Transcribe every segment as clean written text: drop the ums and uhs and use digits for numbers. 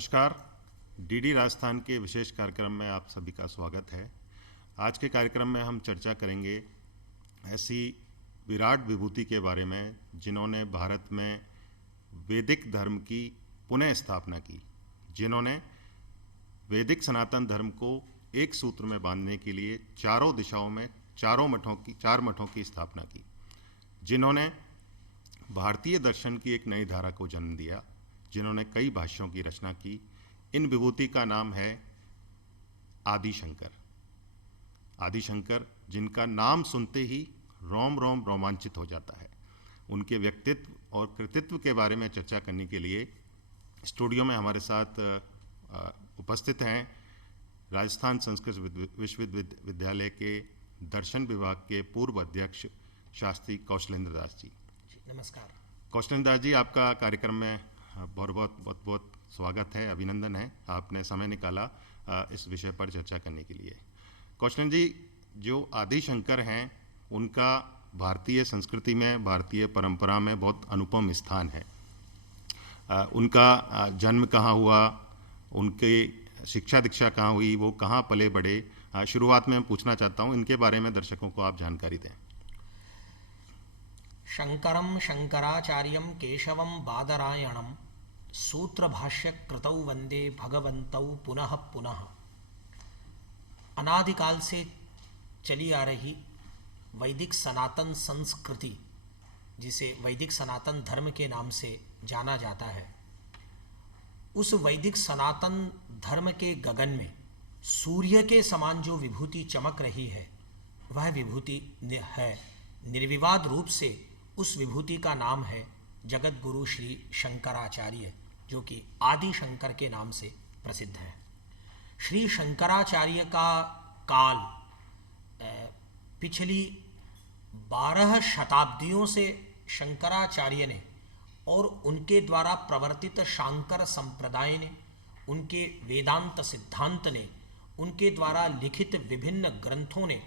नमस्कार। डीडी राजस्थान के विशेष कार्यक्रम में आप सभी का स्वागत है। आज के कार्यक्रम में हम चर्चा करेंगे ऐसी विराट विभूति के बारे में जिन्होंने भारत में वैदिक धर्म की पुनः स्थापना की, जिन्होंने वैदिक सनातन धर्म को एक सूत्र में बांधने के लिए चारों दिशाओं में चार मठों की स्थापना की, जिन्होंने भारतीय दर्शन की एक नई धारा को जन्म दिया, जिन्होंने कई भाष्यों की रचना की। इन विभूति का नाम है आदि शंकर। आदि शंकर, जिनका नाम सुनते ही रोम रोम रोमांचित हो जाता है। उनके व्यक्तित्व और कृतित्व के बारे में चर्चा करने के लिए स्टूडियो में हमारे साथ उपस्थित हैं राजस्थान संस्कृत विश्वविद्यालय के दर्शन विभाग के पूर्व अध्यक्ष शास्त्री कौशलेंद्र दास जी। नमस्कार। कौशलेंद्र दास जी, आपका कार्यक्रम में बहुत बहुत स्वागत है, अभिनंदन है। आपने समय निकाला इस विषय पर चर्चा करने के लिए। कौशलेंद्र जी, जो आदि शंकर हैं, उनका भारतीय संस्कृति में, भारतीय परंपरा में बहुत अनुपम स्थान है। उनका जन्म कहाँ हुआ, उनके शिक्षा दीक्षा कहाँ हुई, वो कहाँ पले बढ़े, शुरुआत में मैं पूछना चाहता हूँ, इनके बारे में दर्शकों को आप जानकारी दें। शंकरं शंकराचार्यं केशवं बादरायणं सूत्रभाष्य कृतौ वंदे भगवन्तौ पुनः पुनः। अनादिकाल से चली आ रही वैदिक सनातन संस्कृति, जिसे वैदिक सनातन धर्म के नाम से जाना जाता है, उस वैदिक सनातन धर्म के गगन में सूर्य के समान जो विभूति चमक रही है, वह विभूति है निर्विवाद रूप से, उस विभूति का नाम है जगत गुरु श्री शंकराचार्य, जो कि आदि शंकर के नाम से प्रसिद्ध हैं। श्री शंकराचार्य का काल पिछली 12 शताब्दियों से शंकराचार्य ने और उनके द्वारा प्रवर्तित शांकर संप्रदाय ने, उनके वेदांत सिद्धांत ने, उनके द्वारा लिखित विभिन्न ग्रंथों ने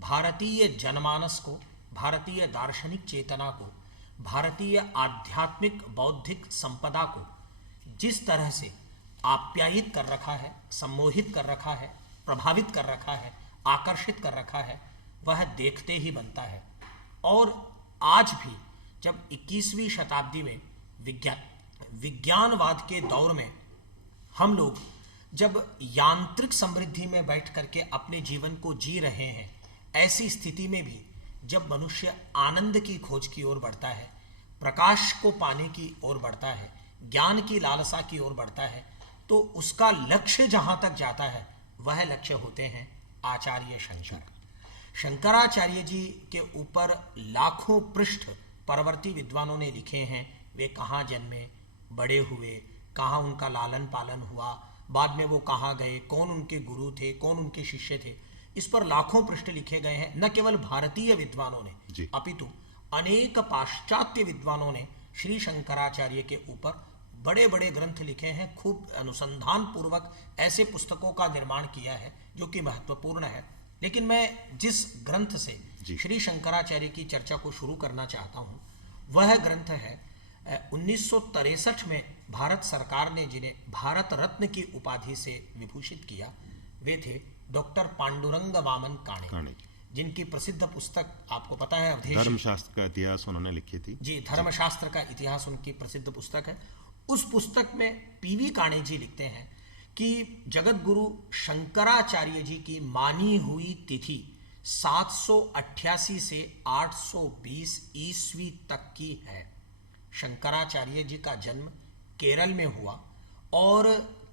भारतीय जनमानस को, भारतीय दार्शनिक चेतना को, भारतीय आध्यात्मिक बौद्धिक संपदा को जिस तरह से आप्यायित कर रखा है, सम्मोहित कर रखा है, प्रभावित कर रखा है, आकर्षित कर रखा है, वह देखते ही बनता है। और आज भी जब 21वीं शताब्दी में विज्ञानवाद के दौर में हम लोग जब यांत्रिक समृद्धि में बैठ करके अपने जीवन को जी रहे हैं, ऐसी स्थिति में भी जब मनुष्य आनंद की खोज की ओर बढ़ता है, प्रकाश को पाने की ओर बढ़ता है, ज्ञान की लालसा की ओर बढ़ता है, तो उसका लक्ष्य जहां तक जाता है, वह लक्ष्य होते हैं आचार्य शंकर। शंकराचार्य जी के ऊपर लाखों पृष्ठ परवर्ती विद्वानों ने लिखे हैं। वे कहाँ जन्मे, बड़े हुए, कहाँ उनका लालन पालन हुआ, बाद में वो कहाँ गए, कौन उनके गुरु थे, कौन उनके शिष्य थे, इस पर लाखों पृष्ठ लिखे गए हैं। न केवल भारतीय विद्वानों ने, अपितु अनेक पाश्चात्य विद्वानों ने श्री शंकराचार्य के ऊपर बड़े बड़े ग्रंथ लिखे हैं। खूब अनुसंधान पूर्वक ऐसे पुस्तकों का निर्माण किया है जो कि महत्वपूर्ण है। लेकिन मैं जिस ग्रंथ से श्री शंकराचार्य की चर्चा को शुरू करना चाहता हूँ, वह ग्रंथ है 1963 में भारत सरकार ने जिन्हें भारत रत्न की उपाधि से विभूषित किया, वे थे डॉक्टर पांडुरंग वामन काणे, जिनकी प्रसिद्ध पुस्तक आपको पता है, अवधेश धर्मशास्त्र का इतिहास उन्होंने लिखी थी। जी, धर्मशास्त्र का इतिहास उनकी प्रसिद्ध पुस्तक है। उस पुस्तक में पीवी काणे जी लिखते हैं कि जगत गुरु शंकराचार्य जी की मानी हुई तिथि 788 से 820 ईस्वी तक की है। शंकराचार्य जी का जन्म केरल में हुआ और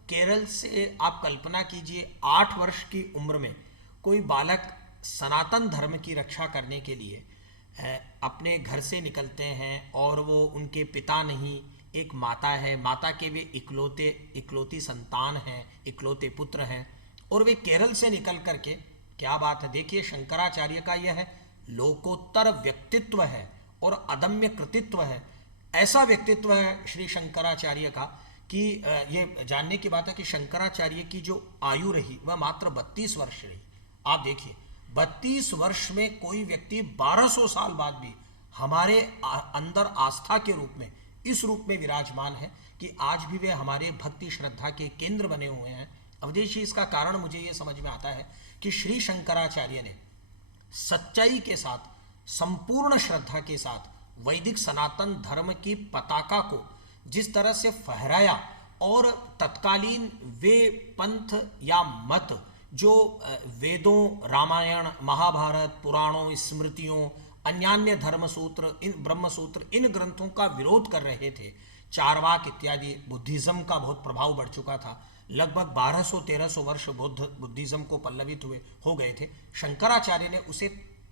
केरल से आप कल्पना कीजिए 8 वर्ष की उम्र में कोई बालक सनातन धर्म की रक्षा करने के लिए अपने घर से निकलते हैं, और वो उनके पिता नहीं, एक माता है, माता के वे इकलौती संतान हैं, इकलौते पुत्र हैं, और वे केरल से निकल करके, क्या बात है, देखिए शंकराचार्य का यह है लोकोत्तर व्यक्तित्व है और अदम्य कृतित्व है। ऐसा व्यक्तित्व है श्री शंकराचार्य का कि ये जानने की बात है कि शंकराचार्य की जो आयु रही वह मात्र 32 वर्ष रही। आप देखिए 32 वर्ष में कोई व्यक्ति 1200 साल बाद भी हमारे अंदर आस्था के रूप में, इस रूप में विराजमान है कि आज भी वे हमारे भक्ति श्रद्धा के केंद्र बने हुए हैं। अवधेश जी, इसका कारण मुझे ये समझ में आता है कि श्री शंकराचार्य ने सच्चाई के साथ, संपूर्ण श्रद्धा के साथ वैदिक सनातन धर्म की पताका को जिस तरह से फहराया, और तत्कालीन वे पंथ या मत जो वेदों, रामायण, महाभारत, पुराणों, स्मृतियों, अन्यान्य धर्मसूत्र, इन ब्रह्मसूत्र, इन ग्रंथों का विरोध कर रहे थे, चारवाक इत्यादि, बुद्धिज्म का बहुत प्रभाव बढ़ चुका था। लगभग 1200-1300 वर्ष बुद्धिज्म को पल्लवित हुए हो गए थे। शंकराचार्य ने उसे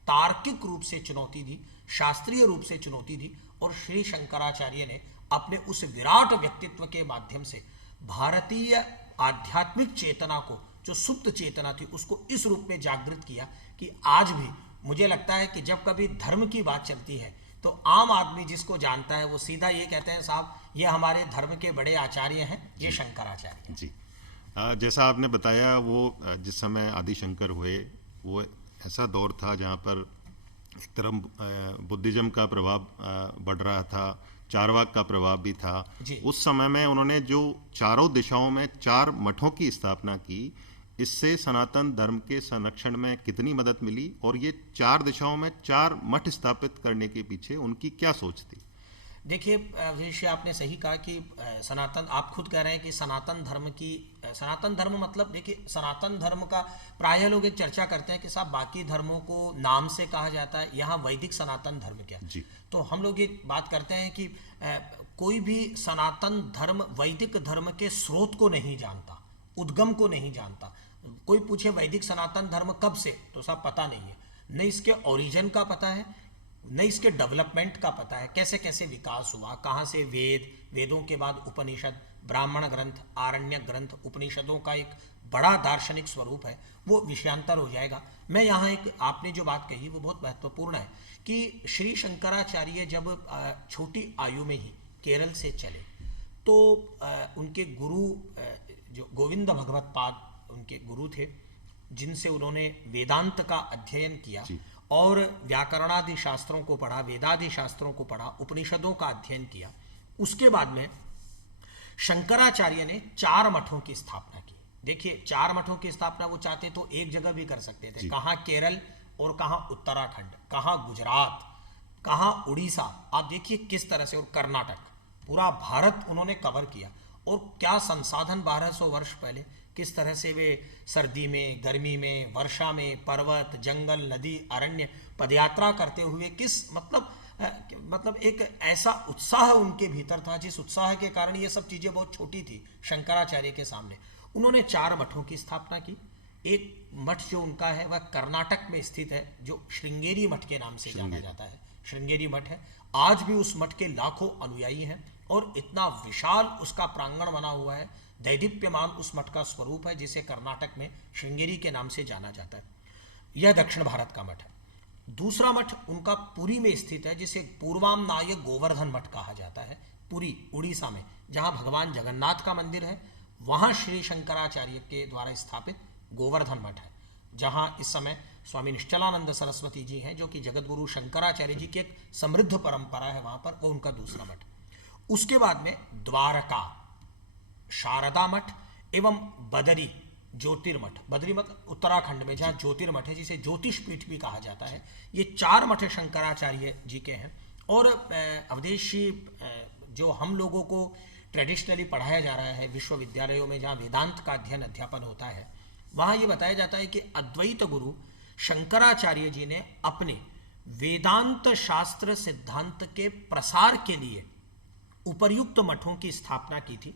तार्किक रूप से चुनौती दी, शास्त्रीय रूप से चुनौती दी, और श्री शंकराचार्य ने अपने उस विराट व्यक्तित्व के माध्यम से भारतीय आध्यात्मिक चेतना को, जो सुप्त चेतना थी, उसको इस रूप में जागृत किया कि आज भी मुझे लगता है कि जब कभी धर्म की बात चलती है तो आम आदमी जिसको जानता है वो सीधा ये कहते हैं, साहब ये हमारे धर्म के बड़े आचार्य हैं, ये शंकराचार्य जी। जैसा आपने बताया, वो जिस समय आदि शंकर हुए, वो ऐसा दौर था जहाँ पर एक तरफ बुद्धिज्म का प्रभाव बढ़ रहा था, चारवाक का प्रभाव भी था। उस समय में उन्होंने जो चारों दिशाओं में 4 मठों की स्थापना की, इससे सनातन धर्म के संरक्षण में कितनी मदद मिली, और ये 4 दिशाओं में 4 मठ स्थापित करने के पीछे उनकी क्या सोच थी? देखिए अवधेश, आपने सही कहा कि सनातन, आप खुद कह रहे हैं कि सनातन धर्म की, सनातन धर्म मतलब, देखिए सनातन धर्म का प्रायः लोग एक चर्चा करते हैं कि साहब बाकी धर्मों को नाम से कहा जाता है, यहाँ वैदिक सनातन धर्म क्या जी। तो हम लोग ये बात करते हैं कि कोई भी सनातन धर्म वैदिक धर्म के स्रोत को नहीं जानता, उद्गम को नहीं जानता। कोई पूछे वैदिक सनातन धर्म कब से, तो सब पता नहीं है, न इसके ओरिजिन का पता है, न इसके डेवलपमेंट का पता है, कैसे कैसे विकास हुआ, कहाँ से वेद, वेदों के बाद उपनिषद, ब्राह्मण ग्रंथ, आरण्य ग्रंथ, उपनिषदों का एक बड़ा दार्शनिक स्वरूप है, वो विषयांतर हो जाएगा। मैं यहाँ एक, आपने जो बात कही वो बहुत महत्वपूर्ण है कि श्री शंकराचार्य जब छोटी आयु में ही केरल से चले, तो उनके गुरु जो गोविंद भगवत पाद उनके गुरु थे, जिनसे उन्होंने वेदांत का अध्ययन किया और व्याकरणादि शास्त्रों को पढ़ा, वेदादि शास्त्रों को पढ़ा, उपनिषदों का अध्ययन किया। उसके बाद में शंकराचार्य ने 4 मठों की स्थापना की। देखिए 4 मठों की स्थापना वो चाहते तो एक जगह भी कर सकते थे, कहाँ केरल और कहाँ उत्तराखंड, कहाँ गुजरात, कहाँ उड़ीसा, आप देखिए किस तरह से, और कर्नाटक, पूरा भारत उन्होंने कवर किया। और क्या संसाधन 1200 वर्ष पहले, किस तरह से वे सर्दी में, गर्मी में, वर्षा में, पर्वत, जंगल, नदी, अरण्य पदयात्रा करते हुए, किस मतलब एक ऐसा उत्साह उनके भीतर था, जिस उत्साह के कारण ये सब चीज़ें बहुत छोटी थी शंकराचार्य के सामने। उन्होंने 4 मठों की स्थापना की। एक मठ जो उनका है वह कर्नाटक में स्थित है, जो श्रृंगेरी मठ के नाम से जाना जाता है, श्रृंगेरी मठ है। आज भी उस मठ के लाखों अनुयायी हैं और इतना विशाल उसका प्रांगण बना हुआ है, दैदीप्यमान उस मठ का स्वरूप है, जिसे कर्नाटक में श्रृंगेरी के नाम से जाना जाता है। यह दक्षिण भारत का मठ है। दूसरा मठ उनका पुरी में स्थित है, जिसे पूर्वामनाय गोवर्धन मठ कहा जाता है, पुरी उड़ीसा में, जहाँ भगवान जगन्नाथ का मंदिर है। वहाँ श्री शंकराचार्य के द्वारा स्थापित गोवर्धन मठ है, जहाँ इस समय स्वामी निश्चलानंद सरस्वती जी हैं, जो कि जगतगुरु शंकराचार्य जी की एक समृद्ध परंपरा है वहाँ पर, वो उनका दूसरा मठ। उसके बाद में द्वारका, शारदा मठ एवं बदरी ज्योतिर्मठ, बदरी मठ उत्तराखंड में, जहाँ ज्योतिर्मठ है, जिसे ज्योतिष पीठ भी कहा जाता है। ये 4 मठ शंकराचार्य जी के हैं। और अवधेश जी, जो हम लोगों को ट्रेडिशनली पढ़ाया जा रहा है विश्वविद्यालयों में, जहाँ वेदांत का अध्ययन होता है, वहाँ ये बताया जाता है कि अद्वैत गुरु शंकराचार्य जी ने अपने वेदांत शास्त्र सिद्धांत के प्रसार के लिए उपर्युक्त मठों की स्थापना की थी।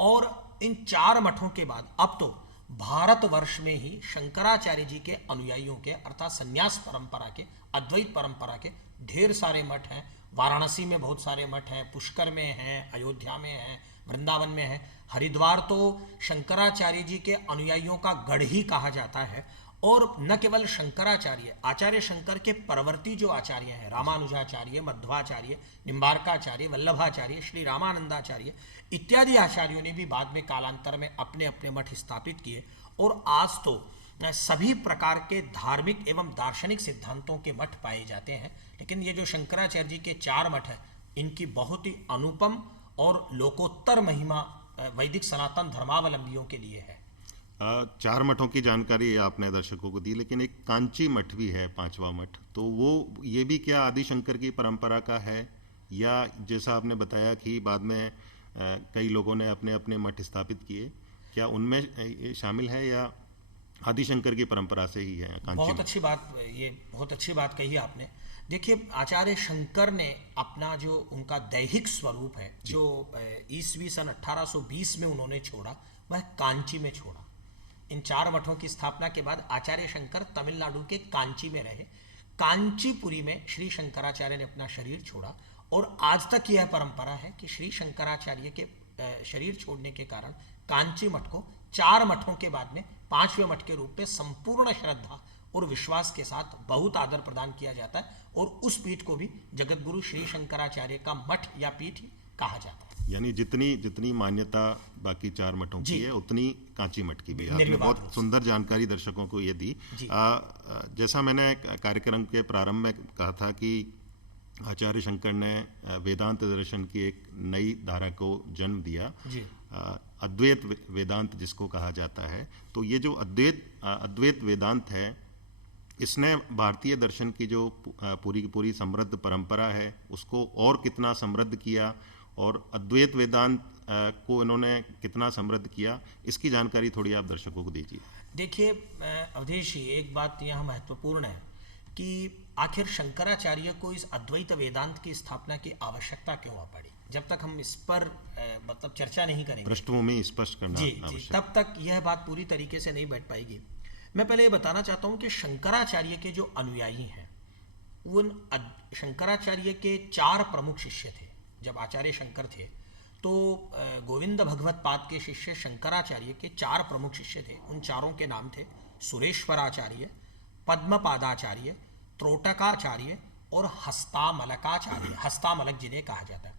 और इन 4 मठों के बाद अब तो भारतवर्ष में ही शंकराचार्य जी के अनुयायियों के, अर्थात संन्यास परंपरा के, अद्वैत परंपरा के ढेर सारे मठ हैं। वाराणसी में बहुत सारे मठ हैं, पुष्कर में हैं, अयोध्या में हैं, वृंदावन में हैं। हरिद्वार तो शंकराचार्य जी के अनुयायियों का गढ़ ही कहा जाता है। और न केवल शंकराचार्य, आचार्य शंकर के परवर्ती जो आचार्य हैं, रामानुजाचार्य, मध्वाचार्य, निम्बार्काचार्य, वल्लभाचार्य, श्री रामानंदाचार्य इत्यादि आचार्यों ने भी बाद में कालांतर में अपने अपने मठ स्थापित किए। और आज तो सभी प्रकार के धार्मिक एवं दार्शनिक सिद्धांतों के मठ पाए जाते हैं। लेकिन ये जो शंकराचार्य जी के 4 मठ हैं, इनकी बहुत ही अनुपम और लोकोत्तर महिमा वैदिक सनातन धर्मावलंबियों के लिए है। 4 मठों की जानकारी आपने दर्शकों को दी, लेकिन एक कांची मठ भी है, 5वां मठ, तो वो ये भी क्या आदि शंकर की परंपरा का है, या जैसा आपने बताया कि बाद में कई लोगों ने अपने अपने मठ स्थापित किए, क्या उनमें ये शामिल है या आदि शंकर की परंपरा से ही है कांची बहुत मठ? अच्छी बात, ये बहुत अच्छी बात कही आपने। देखिए, आचार्य शंकर ने अपना जो उनका दैहिक स्वरूप है, जो ईस्वी सन 1820 में उन्होंने छोड़ा, वह कांची में छोड़ा। इन 4 मठों की स्थापना के बाद आचार्य शंकर तमिलनाडु के कांची में रहे। कांचीपुरी में श्री शंकराचार्य ने अपना शरीर छोड़ा, और आज तक यह परंपरा है कि श्री शंकराचार्य के शरीर छोड़ने के कारण कांची मठ को 4 मठों के बाद में 5वें मठ के रूप में संपूर्ण श्रद्धा और विश्वास के साथ बहुत आदर प्रदान किया जाता है, और उस पीठ को भी जगतगुरु श्री शंकराचार्य का मठ या पीठ कहा जाता है। यानी जितनी जितनी मान्यता बाकी 4 मठों की है, उतनी कांची मठ की भी है। आपने बहुत सुंदर जानकारी दर्शकों को ये दी। जैसा मैंने कार्यक्रम के प्रारंभ में कहा था कि आचार्य शंकर ने वेदांत दर्शन की एक नई धारा को जन्म दिया, अद्वैत वेदांत जिसको कहा जाता है। तो ये जो अद्वैत वेदांत है, इसने भारतीय दर्शन की जो पूरी की पूरी समृद्ध परंपरा है उसको और कितना समृद्ध किया, और अद्वैत वेदांत को इन्होंने कितना समृद्ध किया, इसकी जानकारी थोड़ी आप दर्शकों को दीजिए। देखिए अवधेश जी, एक बात यहाँ महत्वपूर्ण है कि आखिर शंकराचार्य को इस अद्वैत वेदांत की स्थापना की आवश्यकता क्यों आ पड़ी। जब तक हम इस पर मतलब चर्चा नहीं करेंगे, पृष्ठभूमि स्पष्ट करना जी, तब तक यह बात पूरी तरीके से नहीं बैठ पाएगी। मैं पहले ये बताना चाहता हूँ कि शंकराचार्य के जो अनुयायी हैं, वो शंकराचार्य के 4 प्रमुख शिष्य थे। जब आचार्य शंकर थे तो गोविंद भगवत पाद के शिष्य शंकराचार्य के 4 प्रमुख शिष्य थे। उन चारों के नाम थे सुरेश्वराचार्य, पद्मपादाचार्य, त्रोटकाचार्य और हस्तामलकाचार्य। हस्तामलक जिन्हें कहा जाता है।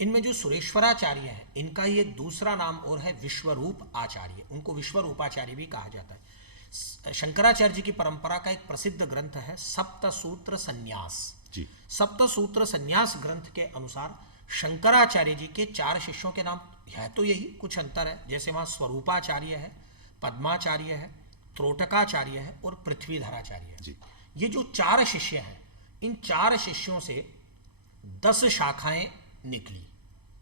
इनमें जो सुरेश्वराचार्य हैं, इनका ही एक दूसरा नाम और है विश्वरूप आचार्य। उनको विश्वरूपाचार्य भी कहा जाता है। शंकराचार्य जी की परंपरा का एक प्रसिद्ध ग्रंथ है सप्तसूत्र संन्यास। सप्तसूत्र संन्यास ग्रंथ के अनुसार शंकराचार्य जी के 4 शिष्यों के नाम है तो यही, कुछ अंतर है। जैसे वहाँ स्वरूपाचार्य है, पद्माचार्य है, त्रोटकाचार्य है और पृथ्वीधराचार्य है। ये जो 4 शिष्य हैं, इन 4 शिष्यों से 10 शाखाएं निकली।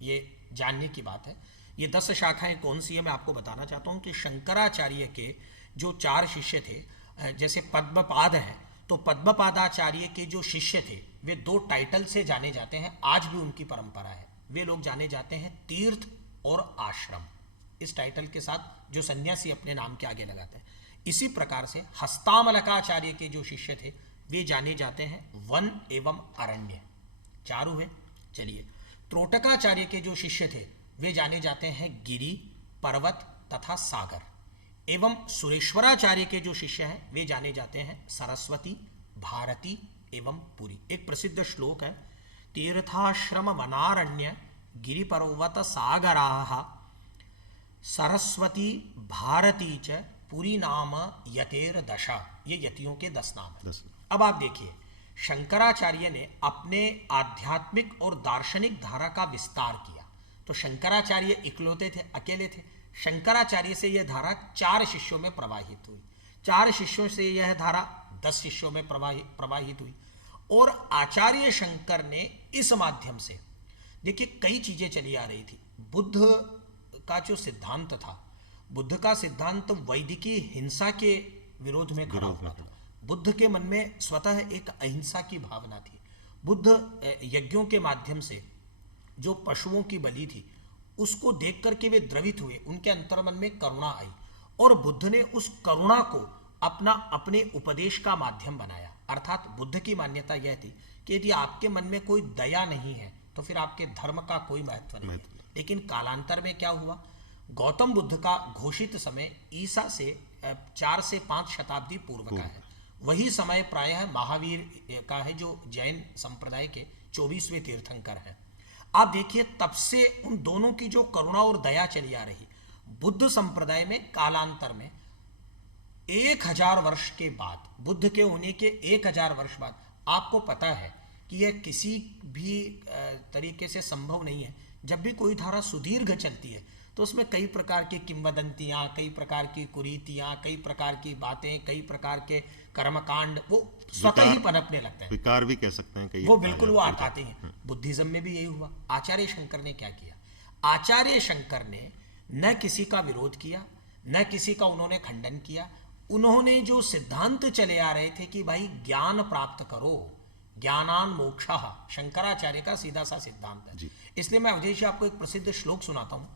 ये जानने की बात है। ये 10 शाखाएं कौन सी है, मैं आपको बताना चाहता हूँ कि शंकराचार्य के जो 4 शिष्य थे, जैसे पद्मपाद हैं, तो पद्मपादाचार्य के जो शिष्य थे वे 2 टाइटल से जाने जाते हैं। आज भी उनकी परंपरा है। वे लोग जाने जाते हैं तीर्थ और आश्रम, इस टाइटल के साथ जो सन्यासी अपने नाम के आगे लगाते हैं। इसी प्रकार से हस्तामलकाचार्य के जो शिष्य थे वे जाने जाते हैं वन एवं अरण्य। 4 हुए। चलिए, त्रोटकाचार्य के जो शिष्य थे वे जाने जाते हैं गिरि, पर्वत तथा सागर। एवं सुरेश्वराचार्य के जो शिष्य हैं वे जाने जाते हैं सरस्वती, भारती एवं पुरी। एक प्रसिद्ध श्लोक है, तीर्थाश्रम वनारण्य गिरि पर्वत सागराः सरस्वती भारती च पुरी नाम यतेर दशा। ये यतियों के 10 नाम है। अब आप देखिए, शंकराचार्य ने अपने आध्यात्मिक और दार्शनिक धारा का विस्तार किया। तो शंकराचार्य इकलौते थे, अकेले थे। शंकराचार्य से यह धारा 4 शिष्यों में प्रवाहित हुई। 4 शिष्यों से यह धारा 10 शिष्यों में प्रवाहित हुई। और आचार्य शंकर ने इस माध्यम से, देखिए, कई चीजें चली आ रही थी। बुद्ध का जो सिद्धांत था, बुद्ध का सिद्धांत वैदिकी हिंसा के विरोध में खड़ा हुआ था। बुद्ध के मन में स्वतः एक अहिंसा की भावना थी। बुद्ध यज्ञों के माध्यम से जो पशुओं की बलि थी उसको देख करके वे द्रवित हुए। उनके अंतर्मन में करुणा आई और बुद्ध ने उस करुणा को अपने उपदेश का माध्यम बनाया। अर्थात बुद्ध की मान्यता यह थी कि यदि आपके मन में कोई दया नहीं है तो फिर आपके धर्म का कोई महत्व नहीं है। लेकिन कालांतर में क्या हुआ, गौतम बुद्ध का घोषित समय ईसा से 4 से 5 शताब्दी पूर्व का है। वही समय प्रायः महावीर का है, जो जैन संप्रदाय के 24वें तीर्थंकर हैं। आप देखिए, तब से उन दोनों की जो करुणा और दया चली आ रही, बुद्ध संप्रदाय में कालांतर में 1000 वर्ष के बाद, बुद्ध के होने के 1000 वर्ष बाद, आपको पता है कि यह किसी भी तरीके से संभव नहीं है जब भी कोई धारा सुदीर्घ चलती है तो उसमें कई प्रकार की किंवदंतियाँ, कई प्रकार की कुरीतियाँ, कई प्रकार की बातें, कई प्रकार के कर्मकांड वो स्वतः ही पनपने लगते हैं। विकार भी कह सकते हैं कई, वो बिल्कुल वो आते हैं। बुद्धिज्म में भी यही हुआ। आचार्य शंकर ने क्या किया? आचार्य शंकर ने न किसी का विरोध किया, न किसी का उन्होंने खंडन किया। उन्होंने जो सिद्धांत चले आ रहे थे कि भाई ज्ञान प्राप्त करो, ज्ञानान मोक्षः, शंकराचार्य का सीधा सा सिद्धांत है। इसलिए मैं अवधेश जी आपको एक प्रसिद्ध श्लोक सुनाता हूँ,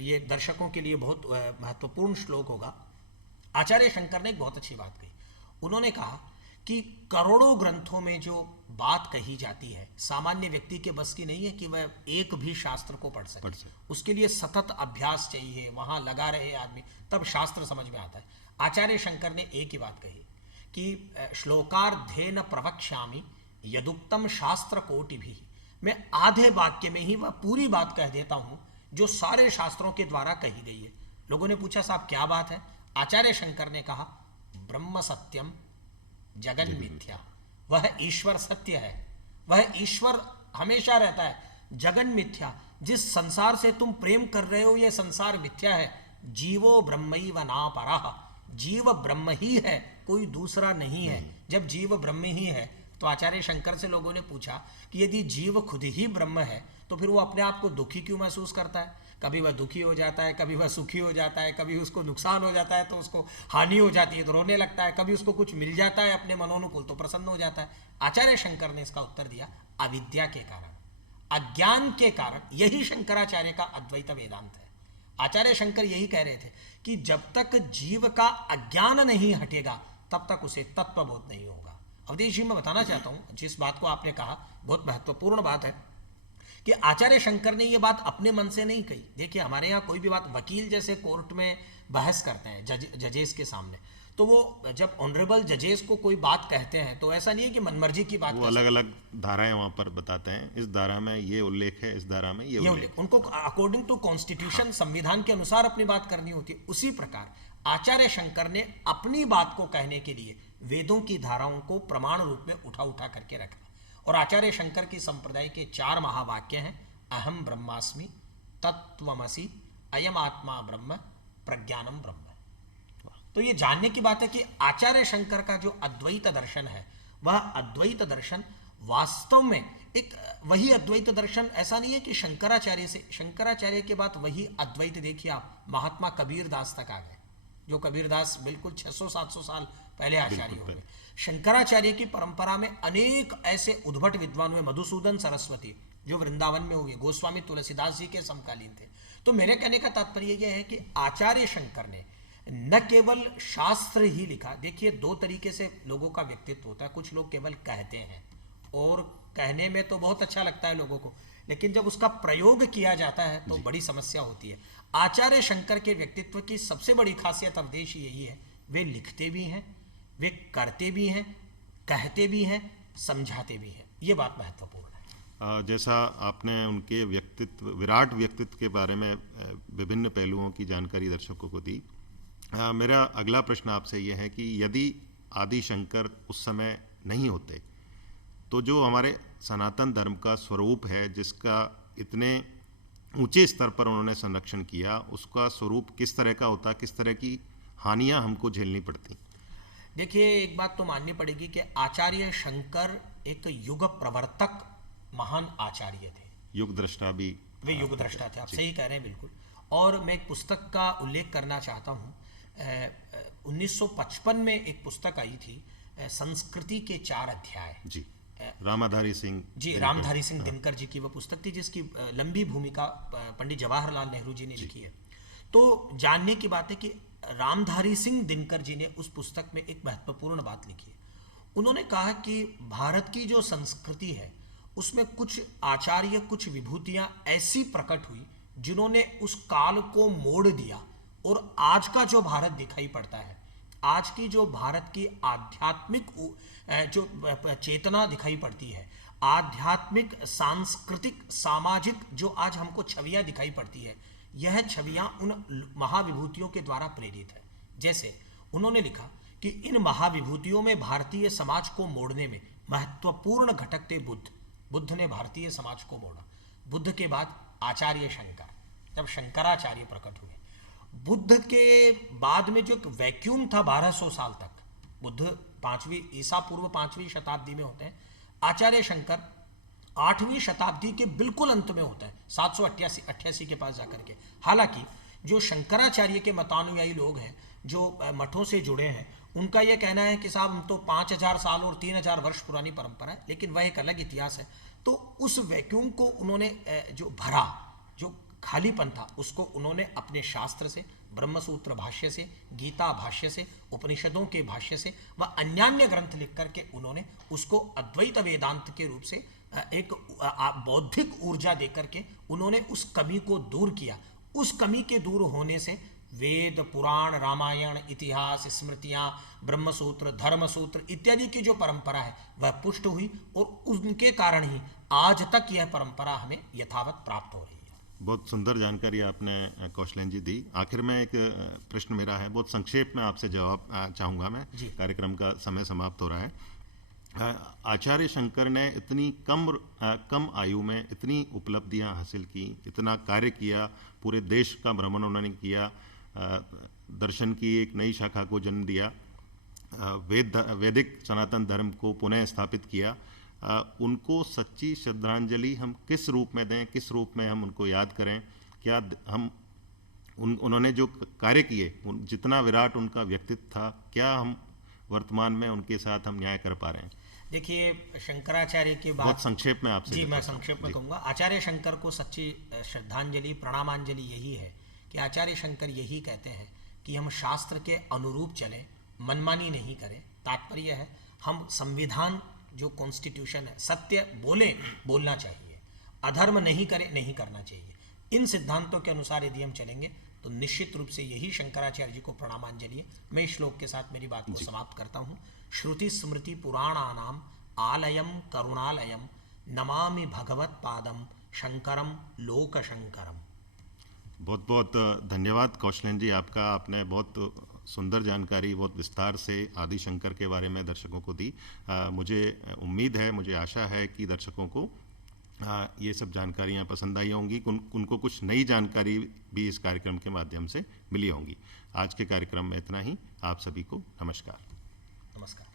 ये दर्शकों के लिए बहुत महत्वपूर्ण श्लोक होगा। आचार्य शंकर ने एक बहुत अच्छी बात कही। उन्होंने कहा कि करोड़ों ग्रंथों में जो बात कही जाती है, सामान्य व्यक्ति के बस की नहीं है कि वह एक भी शास्त्र को पढ़ सके। उसके लिए सतत अभ्यास चाहिए, वहाँ लगा रहे आदमी, तब शास्त्र समझ में आता है। आचार्य शंकर ने एक ही बात कही कि श्लोकार्धेन प्रवक्ष्यामि यदुक्तम शास्त्र कोटि भी। मैं आधे वाक्य में ही वह पूरी बात कह देता हूँ जो सारे शास्त्रों के द्वारा कही गई है। लोगों ने पूछा साहब क्या बात है? आचार्य शंकर ने कहा ब्रह्म सत्यम जगन मिथ्या। वह ईश्वर सत्य है, वह ईश्वर हमेशा रहता है, जगन मिथ्या। जिस संसार से तुम प्रेम कर रहे हो यह संसार मिथ्या है। जीवो ब्रह्मैव नापरः, जीव ब्रह्म ही है, कोई दूसरा नहीं है। जब जीव ब्रह्म ही है तो आचार्य शंकर से लोगों ने पूछा कि यदि जीव खुद ही ब्रह्म है तो फिर वो अपने आप को दुखी क्यों महसूस करता है? कभी वह दुखी हो जाता है, कभी वह सुखी हो जाता है, कभी उसको नुकसान हो जाता है तो उसको हानि हो जाती है तो रोने लगता है, कभी उसको कुछ मिल जाता है अपने मनोनुकूल तो प्रसन्न हो जाता है। आचार्य शंकर ने इसका उत्तर दिया अविद्या के कारण, अज्ञान के कारण। यही शंकराचार्य का अद्वैत वेदांत है। आचार्य शंकर यही कह रहे थे कि जब तक जीव का अज्ञान नहीं हटेगा तब तक उसे तत्वबोध नहीं होगा। अवधेश जी मैं बताना चाहता हूं, जिस बात को आपने कहा बहुत महत्वपूर्ण बात है कि आचार्य शंकर ने यह बात अपने मन से नहीं कही। देखिए हमारे यहाँ कोई भी बात, वकील जैसे कोर्ट में बहस करते हैं जजेस के सामने, तो वो जब ऑनरेबल जजेस को कोई बात कहते हैं तो ऐसा नहीं है कि मनमर्जी की बात, वो अलग अलग धाराएं वहां पर बताते हैं, इस धारा में ये उल्लेख है, इस धारा में ये उल्लेख। उनको अकॉर्डिंग टू कॉन्स्टिट्यूशन, संविधान के अनुसार अपनी बात करनी होती है। उसी प्रकार आचार्य शंकर ने अपनी बात को कहने के लिए वेदों की धाराओं को प्रमाण रूप में उठा उठा करके रखा। और आचार्य शंकर की संप्रदाय के 4 महावाक्य हैं, अहम ब्रह्मास्मि, तत्त्वमसि, अयम आत्मा ब्रह्म, प्रज्ञानम ब्रह्म। तो ये जानने की बात है कि आचार्य शंकर का जो अद्वैत दर्शन है वह अद्वैत दर्शन वास्तव में एक वही अद्वैत दर्शन, ऐसा नहीं है कि शंकराचार्य के बाद वही अद्वैत। देखिए आप महात्मा कबीर दास तक आ गए, जो कबीर दास बिल्कुल 600-700 साल पहले आचार्य हो गए। शंकराचार्य की परंपरा में अनेक ऐसे उद्भट विद्वान हुए, मधुसूदन सरस्वती जो वृंदावन में हुए, गोस्वामी तुलसीदास जी के समकालीन थे। तो मेरे कहने का तात्पर्य यह है कि आचार्य शंकर ने न केवल शास्त्र ही लिखा। देखिए 2 तरीके से लोगों का व्यक्तित्व होता है। कुछ लोग केवल कहते हैं और कहने में तो बहुत अच्छा लगता है लोगों को, लेकिन जब उसका प्रयोग किया जाता है तो बड़ी समस्या होती है। आचार्य शंकर के व्यक्तित्व की सबसे बड़ी खासियत अवधेश यही है, वे लिखते भी हैं, वे करते भी हैं, कहते भी हैं, समझाते भी हैं। ये बात महत्वपूर्ण है। जैसा आपने उनके व्यक्तित्व, विराट व्यक्तित्व के बारे में विभिन्न पहलुओं की जानकारी दर्शकों को दी, मेरा अगला प्रश्न आपसे यह है कि यदि आदि शंकर उस समय नहीं होते तो जो हमारे सनातन धर्म का स्वरूप है, जिसका इतने ऊंचे स्तर पर उन्होंने संरक्षण किया, उसका स्वरूप किस तरह का होता, किस तरह की हानियां हमको झेलनी पड़ती? देखिए एक बात तो माननी पड़ेगी कि आचार्य शंकर एक युग प्रवर्तक महान आचार्य थे, युग दृष्टा भी। वे युग दृष्टा थे, आप सही कह रहे हैं बिल्कुल। और मैं एक पुस्तक का उल्लेख करना चाहता हूँ। 1955 में एक पुस्तक आई थी, संस्कृति के 4 अध्याय जी, रामधारी सिंह दिनकर जी की वह पुस्तक थी, जिसकी लंबी भूमिका पंडित जवाहरलाल नेहरू जी ने लिखी है। तो जानने की बात है कि रामधारी सिंह दिनकर जी ने उस पुस्तक में एक महत्वपूर्ण बात लिखी है। उन्होंने कहा कि भारत की जो संस्कृति है उसमें कुछ आचार्य, कुछ विभूतियां ऐसी प्रकट हुई जिन्होंने उस काल को मोड़ दिया, और आज का जो भारत दिखाई पड़ता है, आज की जो भारत की आध्यात्मिक जो चेतना दिखाई पड़ती है, आध्यात्मिक, सांस्कृतिक, सामाजिक जो आज हमको छवियां दिखाई पड़ती है, यह छवियां उन महाविभूतियों के द्वारा प्रेरित है। जैसे उन्होंने लिखा कि इन महाविभूतियों में भारतीय समाज को मोड़ने में महत्वपूर्ण घटक थे बुद्ध। बुद्ध ने भारतीय समाज को मोड़ा। बुद्ध के बाद आचार्य शंकर, जब शंकराचार्य प्रकट हुए। बुद्ध के बाद में जो एक वैक्यूम था 1200 साल तक, बुद्ध ईसा पूर्व 5वीं शताब्दी में होते हैं, आचार्य शंकर 8वीं शताब्दी के बिल्कुल अंत में होता है, 788 के पास जाकर के। हालांकि जो शंकराचार्य के मतानुयायी लोग हैं, जो मठों से जुड़े हैं, उनका यह कहना है कि साहब हम तो 5000 साल और 3000 वर्ष पुरानी परंपरा है, लेकिन वह एक अलग इतिहास है। तो उस वैक्यूम को उन्होंने जो भरा, जो खालीपन था, उसको उन्होंने अपने शास्त्र से, ब्रह्मसूत्र भाष्य से, गीता भाष्य से, उपनिषदों के भाष्य से व अन्यान्य ग्रंथ लिख करके उन्होंने उसको अद्वैत वेदांत के रूप से एक बौद्धिक ऊर्जा देकर के उन्होंने उस कमी को दूर किया। उस कमी के दूर होने से वेद, पुराण, रामायण, इतिहास, स्मृतियाँ, ब्रह्मसूत्र, धर्मसूत्र इत्यादि की जो परंपरा है वह पुष्ट हुई, और उनके कारण ही आज तक यह परंपरा हमें यथावत प्राप्त हो रही है। बहुत सुंदर जानकारी आपने कौशलेन जी दी। आखिर में एक प्रश्न मेरा है, बहुत संक्षेप में आपसे जवाब चाहूँगा मैं, कार्यक्रम का समय समाप्त हो रहा है। आचार्य शंकर ने इतनी कम आयु में इतनी उपलब्धियां हासिल की, इतना कार्य किया, पूरे देश का भ्रमण उन्होंने किया, दर्शन की एक नई शाखा को जन्म दिया, वैदिक सनातन धर्म को पुनः स्थापित किया। उनको सच्ची श्रद्धांजलि हम किस रूप में दें, किस रूप में हम उनको याद करें? क्या हम उन्होंने जो कार्य किए, जितना विराट उनका व्यक्तित्व था, क्या हम वर्तमान में उनके साथ हम न्याय कर पा रहे हैं? देखिए, शंकराचार्य के बाद बहुत संक्षेप में आपसे जी मैं संक्षेप में कहूँगा, आचार्य शंकर को सच्ची श्रद्धांजलि, प्रणामांजलि यही है कि आचार्य शंकर यही कहते हैं कि हम शास्त्र के अनुरूप चलें, मनमानी नहीं करें। तात्पर्य है हम संविधान जो कॉन्स्टिट्यूशन है, सत्य बोलना चाहिए, अधर्म नहीं करें, नहीं करना चाहिए। इन सिद्धांतों के अनुसार यदि हम चलेंगे तो निश्चित रूप से यही शंकराचार्य जी को प्रणामांजलि है। मैं इस श्लोक के साथ मेरी बात को समाप्त करता हूँ। श्रुति स्मृति पुराणानाम आलयम करुणालयम नमामि भगवत पादम शंकरम लोक शंकरम। बहुत बहुत धन्यवाद कौशलेन जी आपका। आपने बहुत सुंदर जानकारी बहुत विस्तार से आदि शंकर के बारे में दर्शकों को दी। मुझे उम्मीद है, मुझे आशा है कि दर्शकों को ये सब जानकारियाँ पसंद आई होंगी, उनको कुछ नई जानकारी भी इस कार्यक्रम के माध्यम से मिली होंगी। आज के कार्यक्रम में इतना ही। आप सभी को नमस्कार। नमस्कार।